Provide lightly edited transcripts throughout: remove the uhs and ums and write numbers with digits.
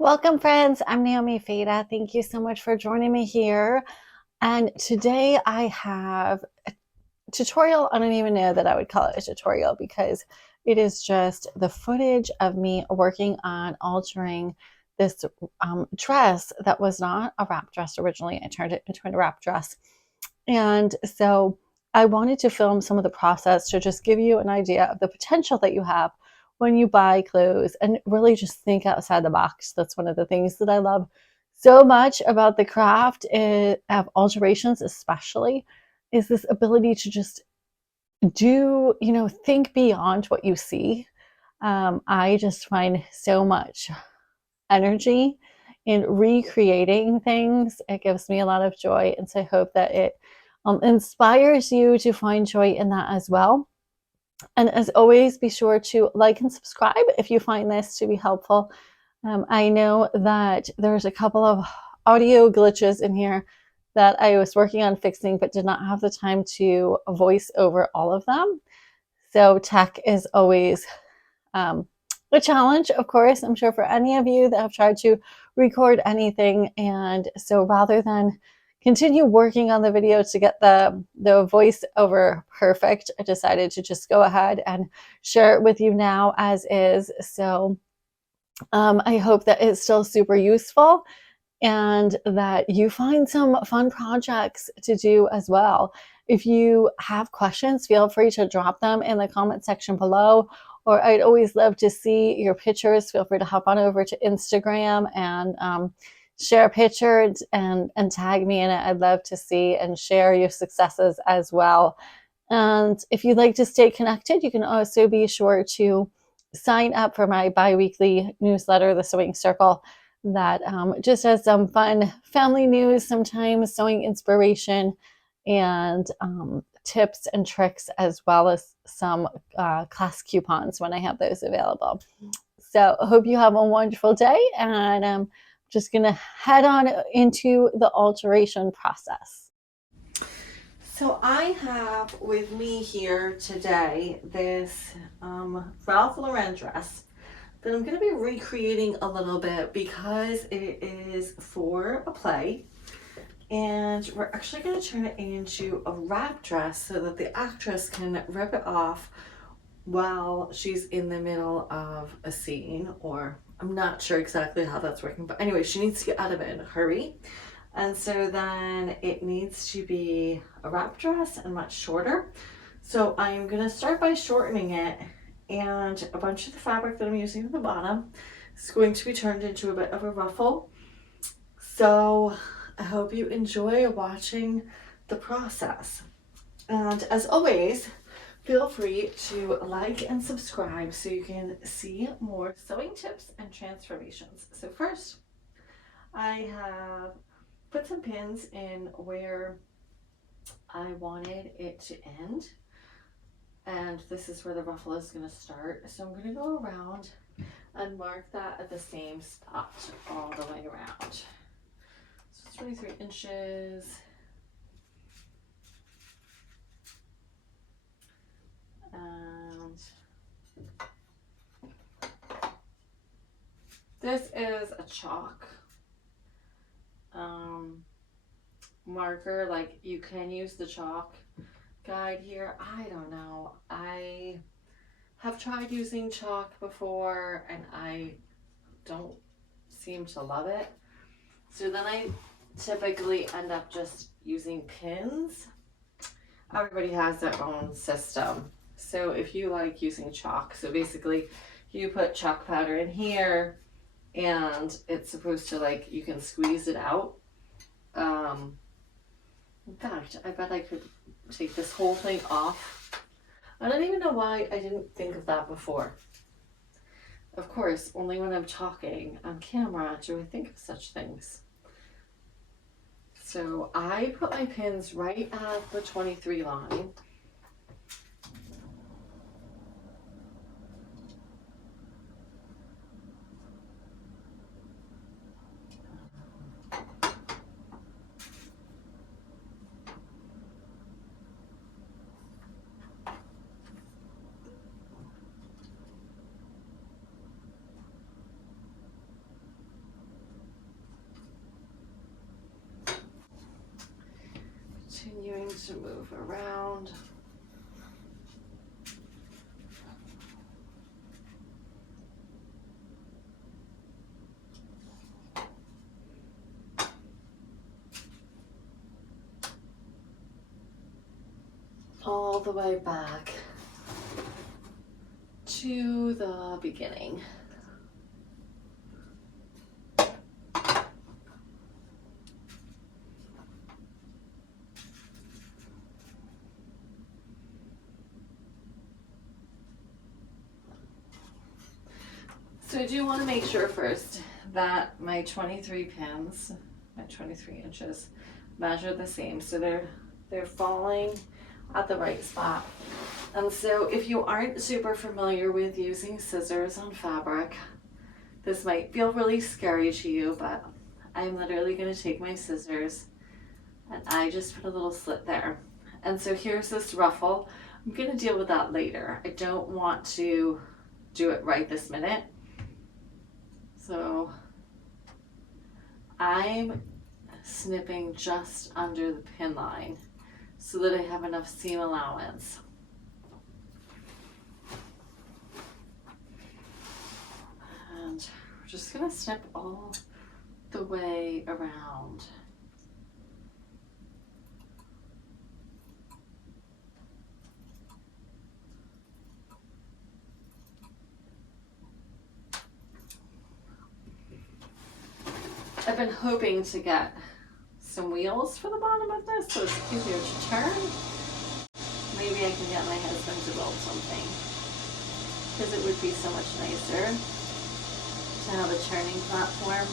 Welcome, friends. I'm Naomi Fada. Thank you so much for joining me here. And today I have a tutorial. I don't even know that I would call it a tutorial because it is just the footage of me working on altering this dress that was not a wrap dress originally. I turned it into a wrap dress. And so I wanted to film some of the process to just give you an idea of the potential that you have when you buy clothes and really just think outside the box. That's one of the things that I love so much about the craft of alterations, especially, is this ability to just think beyond what you see. I just find so much energy in recreating things. It gives me a lot of joy. And so I hope that it inspires you to find joy in that as well. And as always, be sure to like and subscribe if you find this to be helpful. I know that there's a couple of audio glitches in here that I was working on fixing, but did not have the time to voice over all of them. So tech is always a challenge, of course, I'm sure for any of you that have tried to record anything. And so rather than continue working on the video to get the voiceover perfect, I decided to just go ahead and share it with you now as is. So I hope that it's still super useful and that you find some fun projects to do as well. If you have questions, feel free to drop them in the comment section below, or I'd always love to see your pictures. Feel free to hop on over to Instagram and share a picture and tag me in it. I'd love to see and share your successes as well. And if you'd like to stay connected, you can also be sure to sign up for my bi-weekly newsletter, The Sewing Circle, that just has some fun family news, sometimes sewing inspiration, and tips and tricks, as well as some class coupons when I have those available. So I hope you have a wonderful day, and I'm just going to head on into the alteration process. So I have with me here today this Ralph Lauren dress that I'm going to be recreating a little bit because it is for a play, and we're actually going to turn it into a wrap dress so that the actress can rip it off while she's in the middle of a scene, or I'm not sure exactly how that's working, but anyway, she needs to get out of it in a hurry. And so then it needs to be a wrap dress and much shorter. So I'm going to start by shortening it, and a bunch of the fabric that I'm using at the bottom is going to be turned into a bit of a ruffle. So I hope you enjoy watching the process. And as always, feel free to like and subscribe so you can see more sewing tips and transformations. So first, I have put some pins in where I wanted it to end, and this is where the ruffle is going to start. So I'm going to go around and mark that at the same spot all the way around. So it's 23 inches. And this is a chalk marker. Like, you can use the chalk guide here. I don't know. I have tried using chalk before and I don't seem to love it. So then I typically end up just using pins. Everybody has their own system. So if you like using chalk, so basically you put chalk powder in here and it's supposed to, like, you can squeeze it out. In fact, I bet I could take this whole thing off. I don't even know why I didn't think of that before. Of course, only when I'm talking on camera do I think of such things. So I put my pins right at the 23 line. to move around. All the way back to the beginning. So I do want to make sure first that my 23 pins, my 23 inches, measure the same. So they're falling at the right spot. And so if you aren't super familiar with using scissors on fabric, this might feel really scary to you, but I'm literally going to take my scissors and I just put a little slit there. And so here's this ruffle. I'm going to deal with that later. I don't want to do it right this minute. So I'm snipping just under the pin line so that I have enough seam allowance. And we're just gonna snip all the way around. I've been hoping to get some wheels for the bottom of this so it's easier to turn. Maybe I can get my husband to build something because it would be so much nicer to have a turning platform.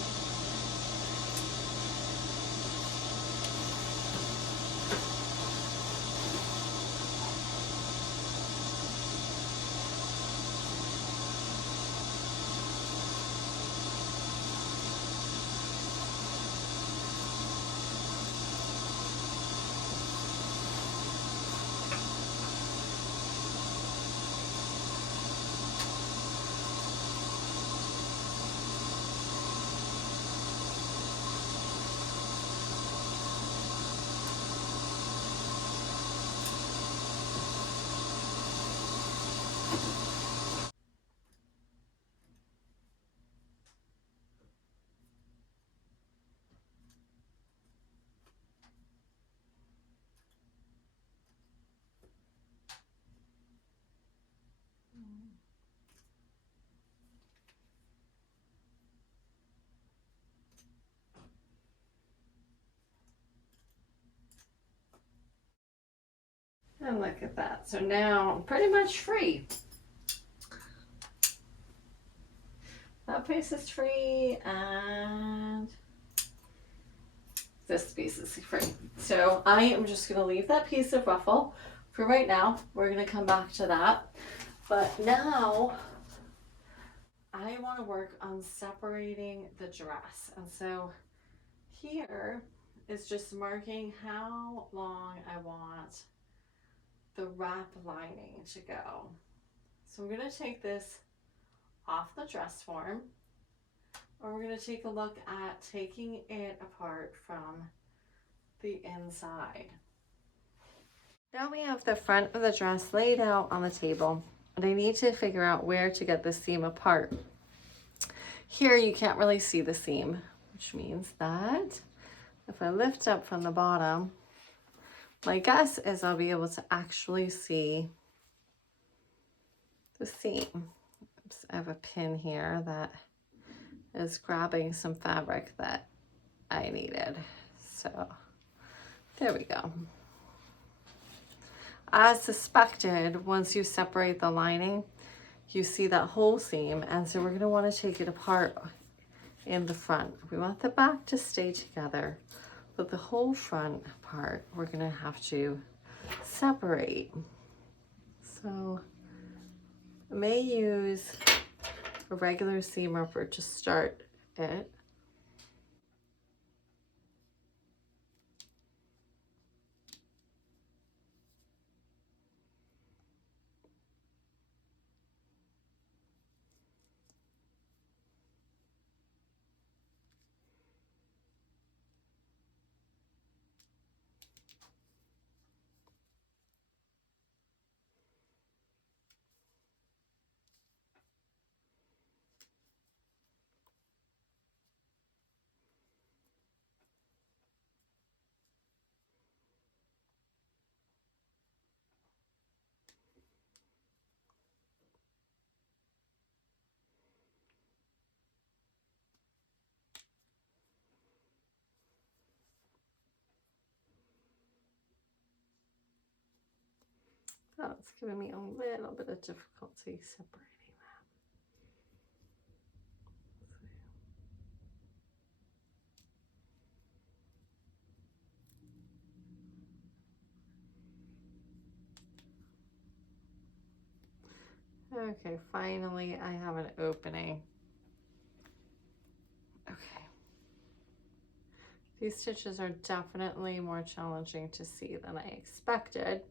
And look at that. So now I'm pretty much free. That piece is free and this piece is free. So I am just going to leave that piece of ruffle for right now. We're going to come back to that. But now I want to work on separating the dress. And so here is just marking how long I want the wrap lining to go. So I'm going to take this off the dress form, or we're going to take a look at taking it apart from the inside. Now we have the front of the dress laid out on the table, and I need to figure out where to get the seam apart. Here you can't really see the seam, which means that if I lift up from the bottom, my guess is I'll be able to actually see the seam. Oops, I have a pin here that is grabbing some fabric that I needed. So there we go. As suspected, once you separate the lining, you see that whole seam, and so we're going to want to take it apart in the front. We want the back to stay together, but the whole front part we're going to have to separate. So I may use a regular seam ripper to start it. That's giving me a little bit of difficulty separating that. Okay, finally I have an opening. Okay. These stitches are definitely more challenging to see than I expected.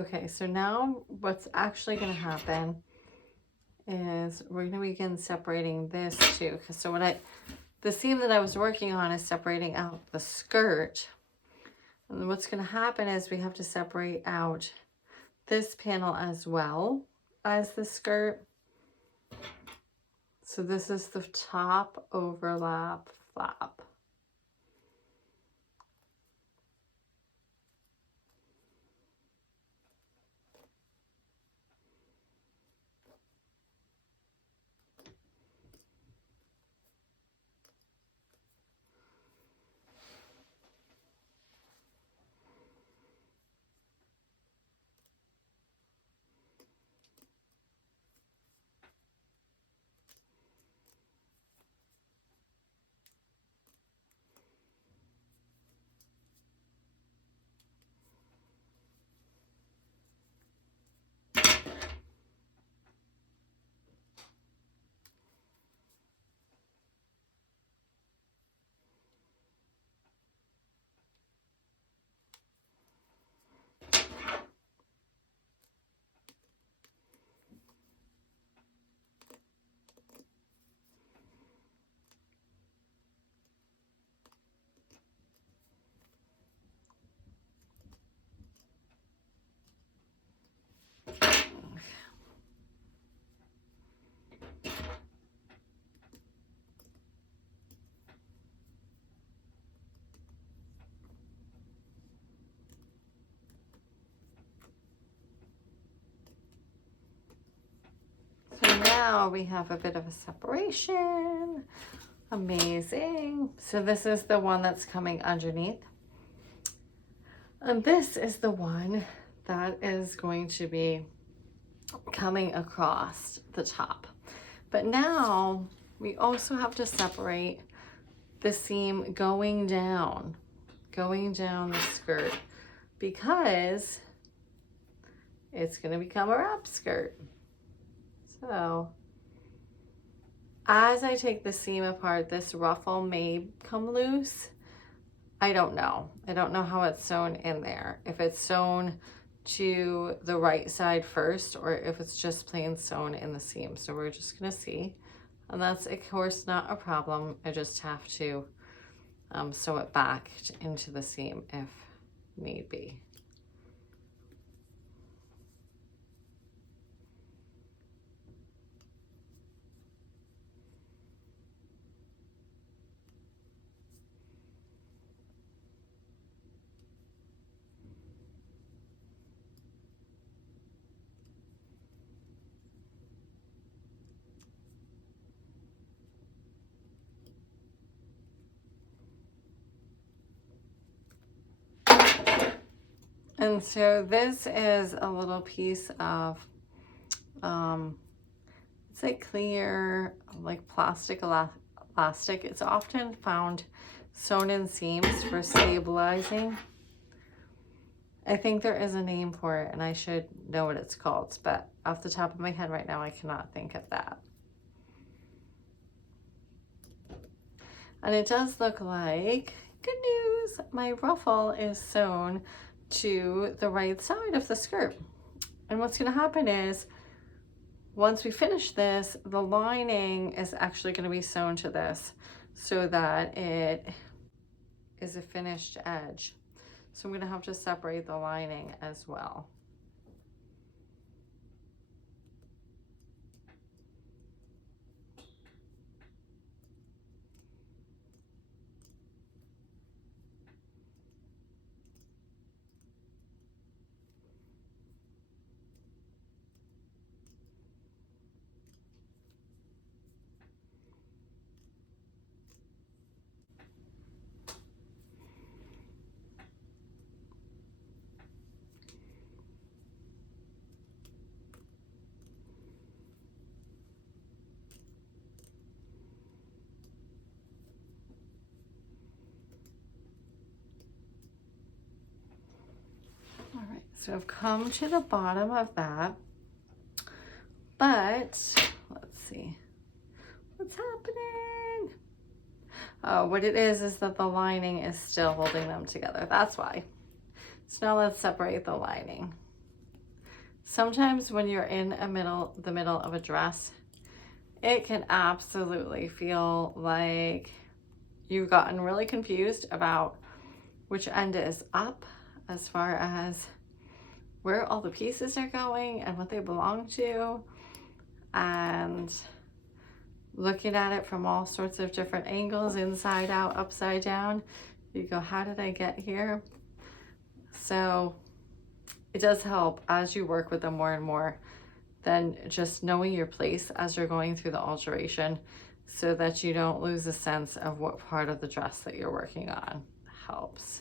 Okay, so now what's actually going to happen is we're going to begin separating this too. So the seam that I was working on is separating out the skirt. And what's going to happen is we have to separate out this panel as well as the skirt. So this is the top overlap flap. So now we have a bit of a separation. Amazing. So this is the one that's coming underneath. And this is the one that is going to be coming across the top. But now we also have to separate the seam going down the skirt, because it's going to become a wrap skirt. So as I take the seam apart, this ruffle may come loose. I don't know. I don't know how it's sewn in there. If it's sewn to the right side first, or if it's just plain sewn in the seam. So we're just gonna see. And that's of course not a problem. I just have to sew it back into the seam if need be. And so this is a little piece of, it's a clear, like plastic elastic. It's often found sewn in seams for stabilizing. I think there is a name for it and I should know what it's called, but off the top of my head right now, I cannot think of that. And it does look like, good news, my ruffle is sewn to the right side of the skirt. And what's going to happen is, once we finish this, the lining is actually going to be sewn to this so that it is a finished edge. So I'm going to have to separate the lining as well. All right, so I've come to the bottom of that, but let's see what's happening. Oh, what it is that the lining is still holding them together. That's why. So now let's separate the lining. Sometimes when you're in the middle of a dress, it can absolutely feel like you've gotten really confused about which end is up as far as where all the pieces are going and what they belong to, and looking at it from all sorts of different angles, inside out, upside down. You go, how did I get here? So it does help as you work with them more and more, then just knowing your place as you're going through the alteration, so that you don't lose a sense of what part of the dress that you're working on. Helps.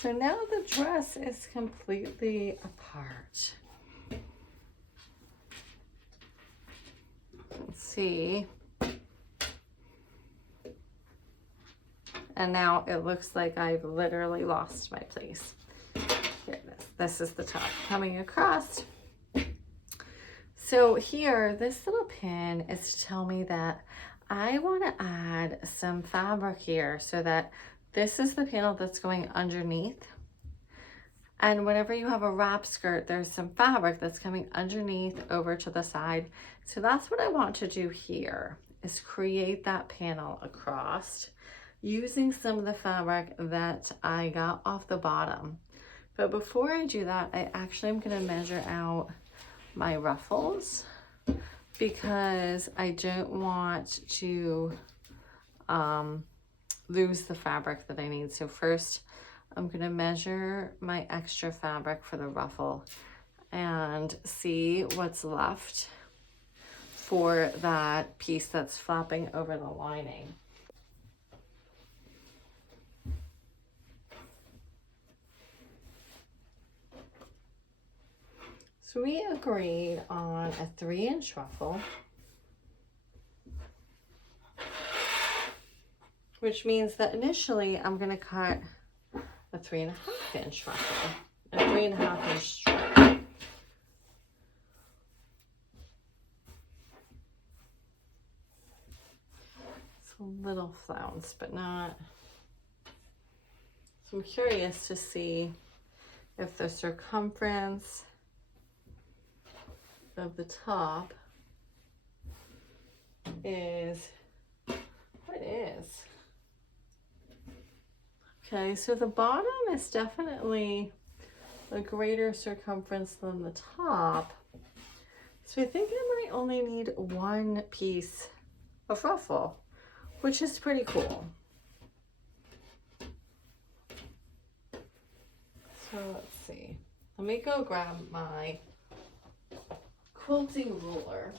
So now the dress is completely apart. Let's see. And now it looks like I've literally lost my place. Here it is. This is the top coming across. So here, this little pin is to tell me that I want to add some fabric here, so that this is the panel that's going underneath. And whenever you have a wrap skirt, there's some fabric that's coming underneath over to the side. So that's what I want to do here, is create that panel across using some of the fabric that I got off the bottom. But before I do that, I actually am going to measure out my ruffles, because I don't want to lose the fabric that I need. So first I'm going to measure my extra fabric for the ruffle and see what's left for that piece that's flapping over the lining. So we agreed on a 3-inch ruffle, which means that initially I'm going to cut a 3.5-inch ruffle, a 3.5-inch strip. It's a little flounced, but not. So I'm curious to see if the circumference of the top is what it is. Okay, so the bottom is definitely a greater circumference than the top. So I think I might only need one piece of ruffle, which is pretty cool. So let's see. Let me go grab my quilting ruler.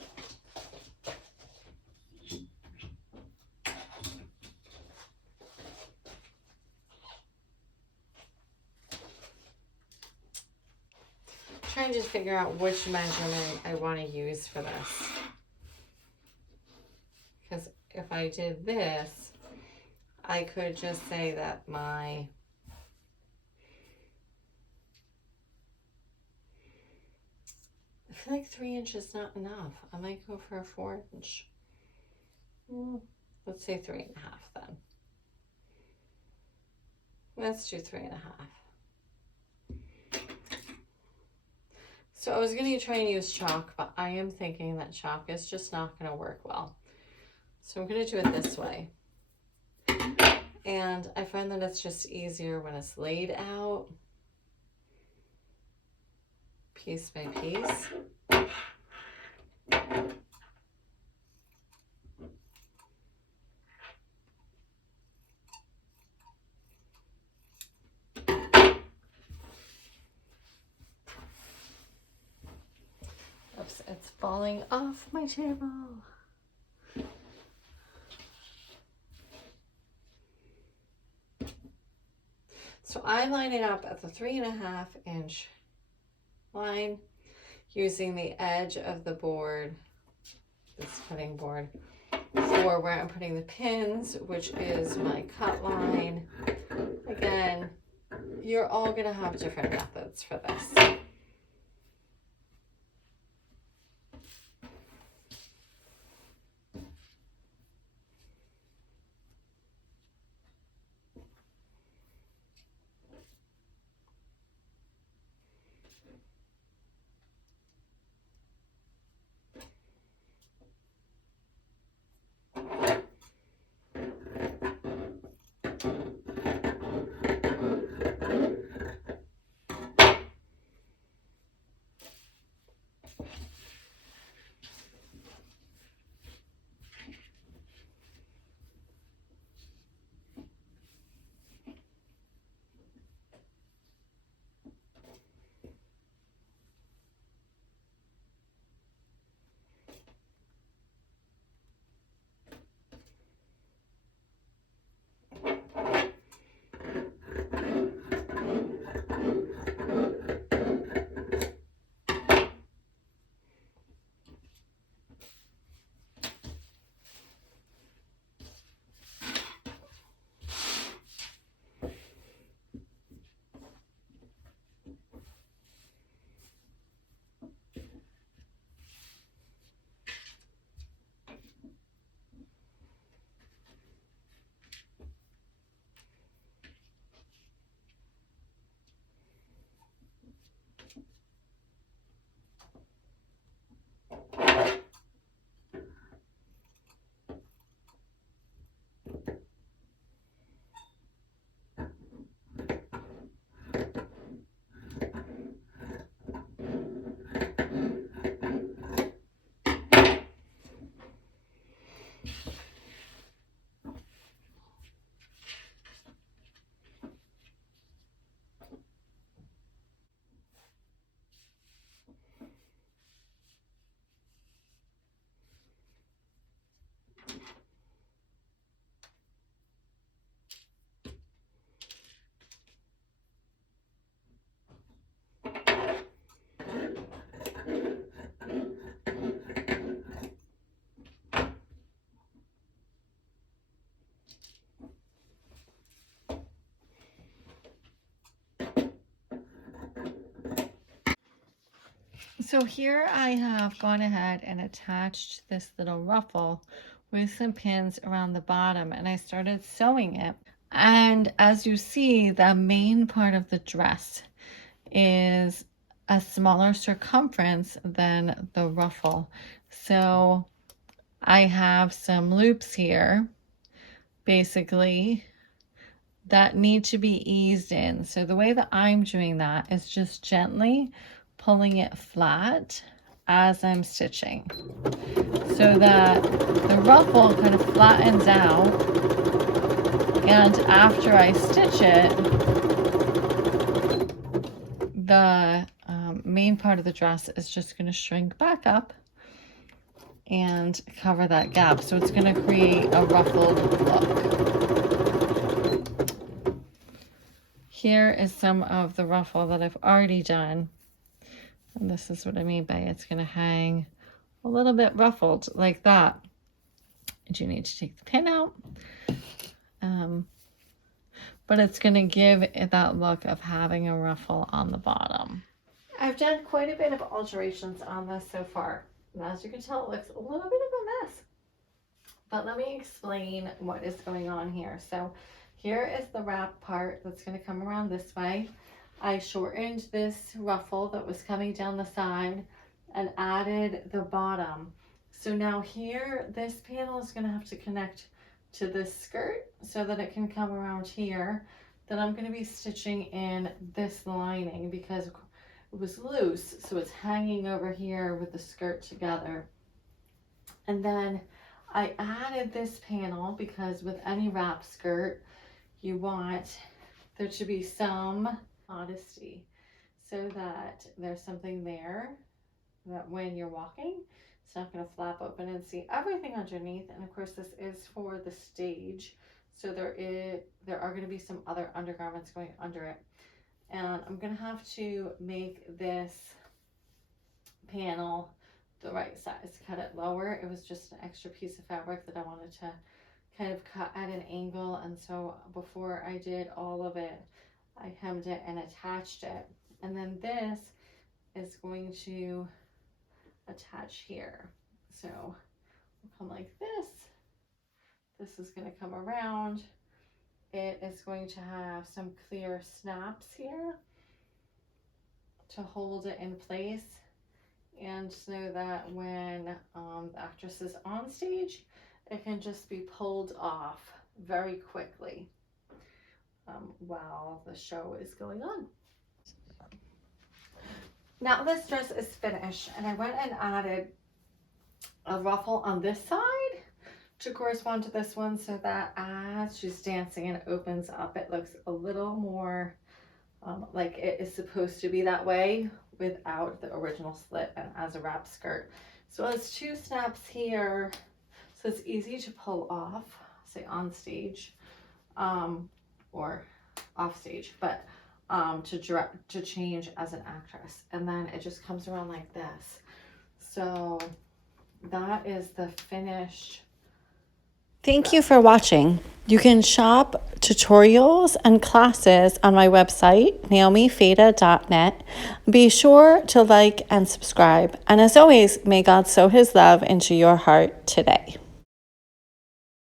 Trying to figure out which measurement I want to use for this. Because if I did this, I could just say that my I feel like 3 inches is not enough. I might go for a 4-inch. Let's say 3.5 then. Let's do 3.5. So I was going to try and use chalk, but I am thinking that chalk is just not going to work well. So I'm going to do it this way. And I find that it's just easier when it's laid out piece by piece. Oops, it's falling off my table. So I line it up at the 3.5 inch line using the edge of the board, this cutting board, for where I'm putting the pins, which is my cut line. Again, you're all gonna have different methods for this. So here I have gone ahead and attached this little ruffle with some pins around the bottom, and I started sewing it. And as you see, the main part of the dress is a smaller circumference than the ruffle. So I have some loops here, basically, that need to be eased in. So the way that I'm doing that is just gently pulling it flat as I'm stitching, so that the ruffle kind of flattens out, and after I stitch it, the main part of the dress is just going to shrink back up and cover that gap. So it's going to create a ruffled look. Here is some of the ruffle that I've already done. And this is what I mean by it's going to hang a little bit ruffled like that. And you need to take the pin out. But it's going to give it that look of having a ruffle on the bottom. I've done quite a bit of alterations on this so far. And as you can tell, it looks a little bit of a mess. But let me explain what is going on here. So here is the wrap part that's going to come around this way. I shortened this ruffle that was coming down the side and added the bottom. So now here, this panel is going to have to connect to this skirt so that it can come around here. Then I'm going to be stitching in this lining because it was loose, so it's hanging over here with the skirt together. And then I added this panel because with any wrap skirt, you want there to be some modesty so that there's something there that when you're walking, it's not going to flap open and see everything underneath. And of course, this is for the stage, so there are going to be some other undergarments going under it. And I'm going to have to make this panel the right size, cut it lower. It was just an extra piece of fabric that I wanted to kind of cut at an angle. And so before I did all of it, I hemmed it and attached it. And then this is going to attach here. So it'll come like this. This is going to come around. It is going to have some clear snaps here to hold it in place, and so that when the actress is on stage, it can just be pulled off very quickly while the show is going on. Now this dress is finished, and I went and added a ruffle on this side to correspond to this one so that as she's dancing and it opens up, it looks a little more like it is supposed to be that way without the original slit and as a wrap skirt. So it's two snaps here, so it's easy to pull off, say on stage or off stage, but to change as an actress. And then it just comes around like this. So that is the finished. Thank you for watching. You can shop tutorials and classes on my website, naomifeda.net. Be sure to like and subscribe. And as always, may God sow his love into your heart today.